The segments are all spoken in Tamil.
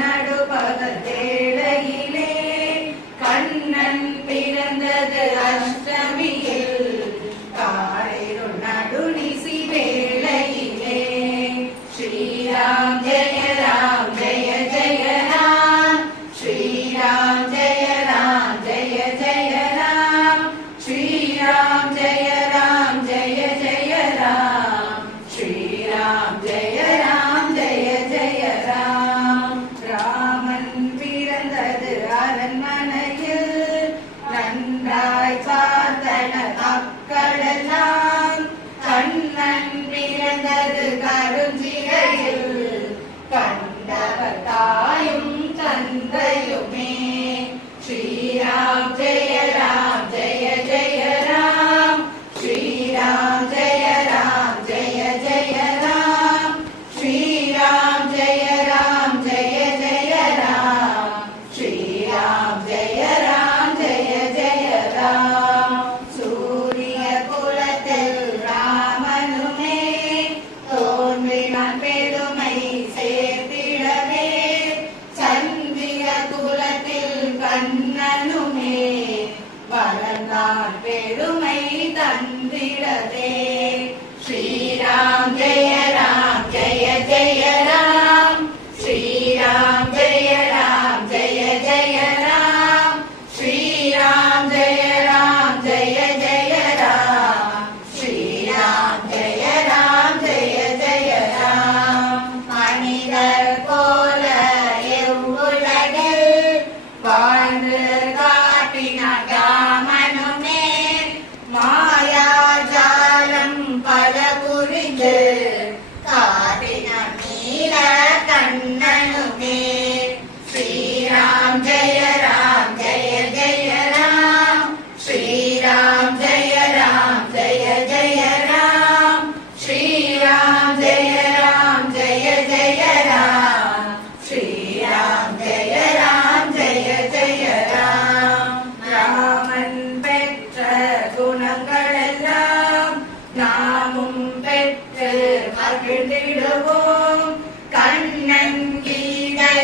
நடுபகத்தேழையிலே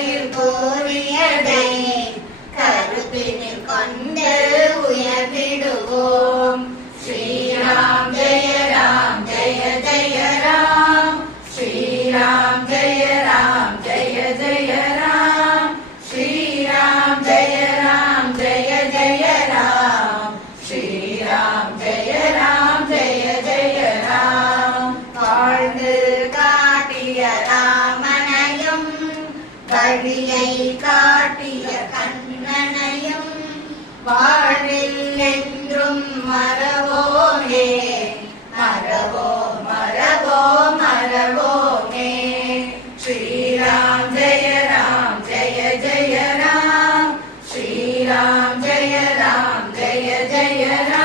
கீதையில் கூறியதை வழியை காட்டிய கண்ணனையும் வாழில் என்றும் மறவோமே. மறவோம் மறவோம் மறவோமே. ஸ்ரீராம் ஜெய ராம் ஜெய ஜெய ராம். ஸ்ரீராம் ஜெய ராம் ஜெய ஜெய ராம்.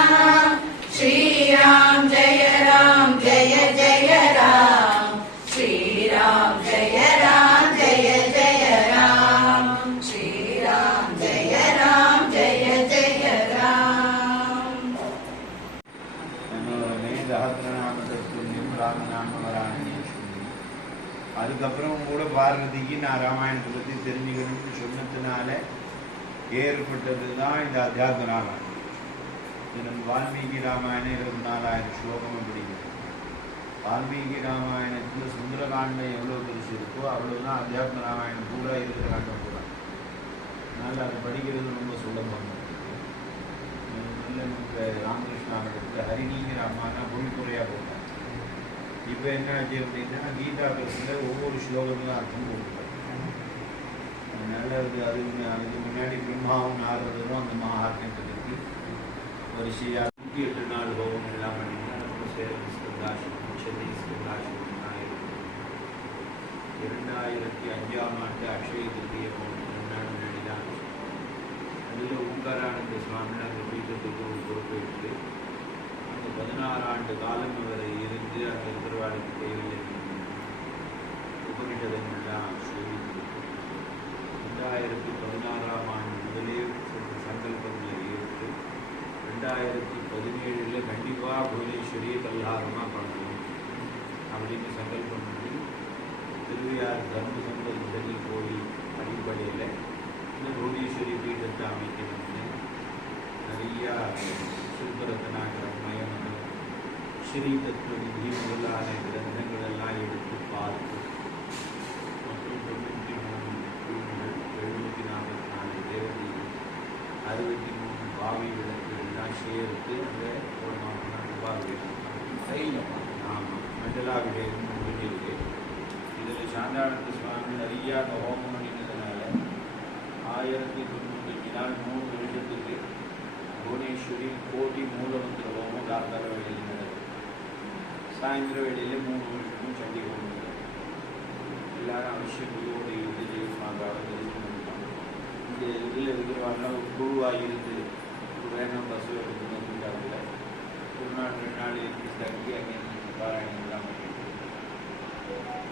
இன்னைக்கு நான் ராமாயணத்தை பற்றி தெரிஞ்சுக்கணும்னு சொன்னதுனால ஏற்பட்டது தான் இந்த அத்தியாத்ம ராமாயணம். இது நம்ம வால்மீகி ராமாயணம் இருபத்தி நாலாயிரம் ஸ்லோகம் அப்படிங்கிறது. வால்மீகி ராமாயணத்தில் சுந்தரகாண்டம் எவ்வளோ பெருசு இருக்கோ அவ்வளோதான் அத்தியாத்ம ராமாயணம் பூரா இருக்கிற காண்டம் பூரா. அதனால் அதை படிக்கிறது ரொம்ப சுலபம் நல்ல நமக்கு ராமகிருஷ்ணாவிடத்தில் ஹரிணிங்கிற அம்மானா பொழிப்புரையாக போட்டார். இப்போ என்ன ஆச்சு அப்படின்னா கீதா பேசுகிற ஒவ்வொரு ஸ்லோகங்களும் அர்த்தம் கொடுத்தார் நல்லது அது அதுக்கு முன்னாடி பிரம்மாவும் நாரதரும் அந்த மகாத்மியத்தை ஒரு வரிசையாக நூற்றி எட்டு நாள் ஹோமம் எல்லாம் பண்ணிங்கன்னா நம்ம சேலம் ஸ்கந்தாசிரமம் சென்னை ஸ்கந்தாசிரமம் இரண்டாயிரத்தி அஞ்சாம் ஆண்டு அக்ஷய திருத்திய ஹோமம் ரெண்டு முன்னாடி தான். அதில் ஓங்காரானந்த சுவாமிகள் அந்த பீட்டத்துக்கு ஒரு பொறுப்பேற்று அந்த பதினாறு ஆண்டு காலம் இவரை இருந்து அந்த இருக்கிறவாளுக்கு தேவையில்லை. உபனிஷதங்கள்லாம் சொல்லி ரெண்டாயிரத்தி பதினாறாம் ஆண்டு முதலே சங்கல்பங்களை ஏற்று ரெண்டாயிரத்தி பதினேழில் கண்டிப்பாக புவனேஸ்வரியை கல்லாகமாக பண்ணணும் அப்படின்னு சங்கல்பம் பண்ணி திருவியார் தர்ம சங்கல் முதலில் கோவில் அடிப்படையில் இந்த புவனேஸ்வரி பீடத்தை அமைக்கணும்னு நிறையா சுல்பரத்னாகரம் மயமகரம் ஸ்ரீ தத்துவ முதலான கிரந்தங்களெல்லாம் எடுத்து பார்த்து அறுபத்தி மூணு பாவி விளக்கு எல்லாம் சேர்த்து அந்த ஒரு மாதம் ரூபாய் சைடில் ஆமாம் மண்டலாவிலே முடிஞ்சிருக்கு இதில் சாந்தானந்த சுவாமி நிறையா அந்த ஹோமம் பண்ணினதுனால ஆயிரத்தி தொண்ணூற்றி நாள் மூணு வருஷத்துக்கு புவனேஸ்வரி கோட்டி மூலமந்திர ஹோமம் காத்தார வேலையில் நடக்குது சாயந்தர வேலையில் மூணு வருஷமும் சண்டிகோமல் எல்லாரும் அவசியம் உயிரோடு இருந்து ஜெயமாகாவது இங்கே இதில் இருக்கிறவங்க குழுவாக இருந்து வேணும் பஸ் எடுக்கணும் அப்படிங்கிறவங்கள ஒரு நாள் ரெண்டு நாள் இருந்து தங்கி அங்கே பாராயணம் எல்லாம் பண்ணிட்டு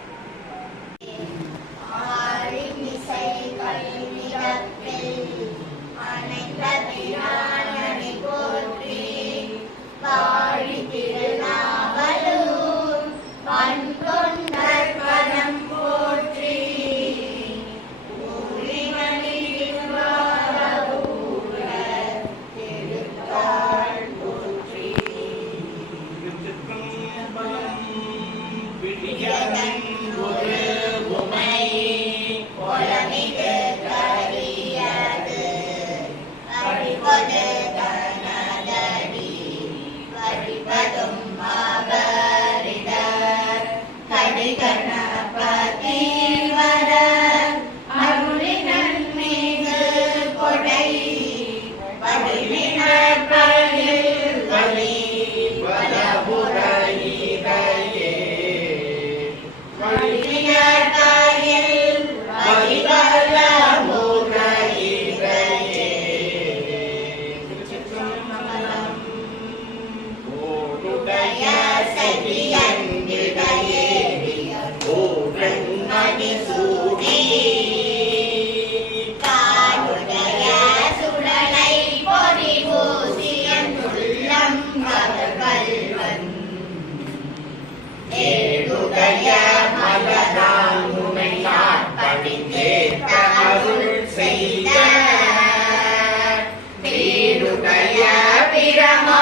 యుగయ విరమా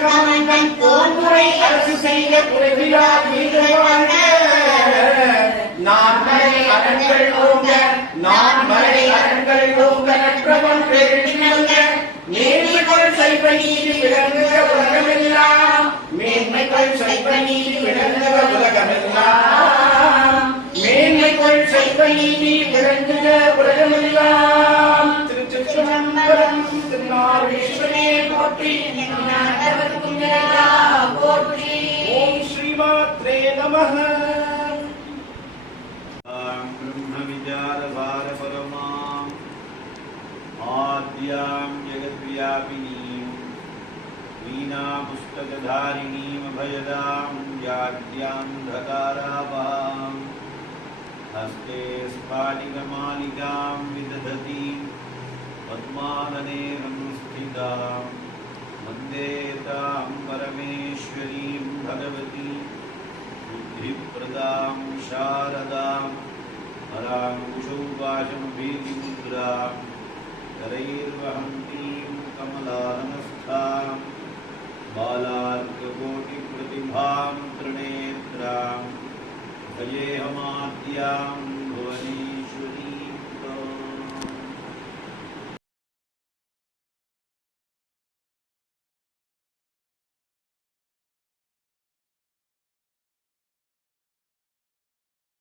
கோயில் செய்த குறைவிலா வீடு நான் மலை அரண்கள் ஓங்க நான் மலை அரண்கள் ஓங்க நற்றவன் பேரில் நல்க மேன்மைகள் செய்வ நீதி உலகமெல்லாம். மேன்மைகள் செய்வ நீதி விளங்குக உலகமெல்லாம். மேன்மைகள் செய்வ நீதி விளங்குக உலகமெல்லாம். नमः ब्रह्मविचारभारपरमां आद्यां जगद्व्यापिनीं हस्ते स्फाटिकमालिकां विदधतीं पद्मादनेरं स्थितां वंदे तां परमेश्वरीं गिरिप्रदां शारदां हराङ्कुशौवाशं वीरिमुद्रां करैर्वहन्तीं कमलानमस्थां बालाकोटिप्रतिभा त्रिनेत्रां भजेहमाद्यां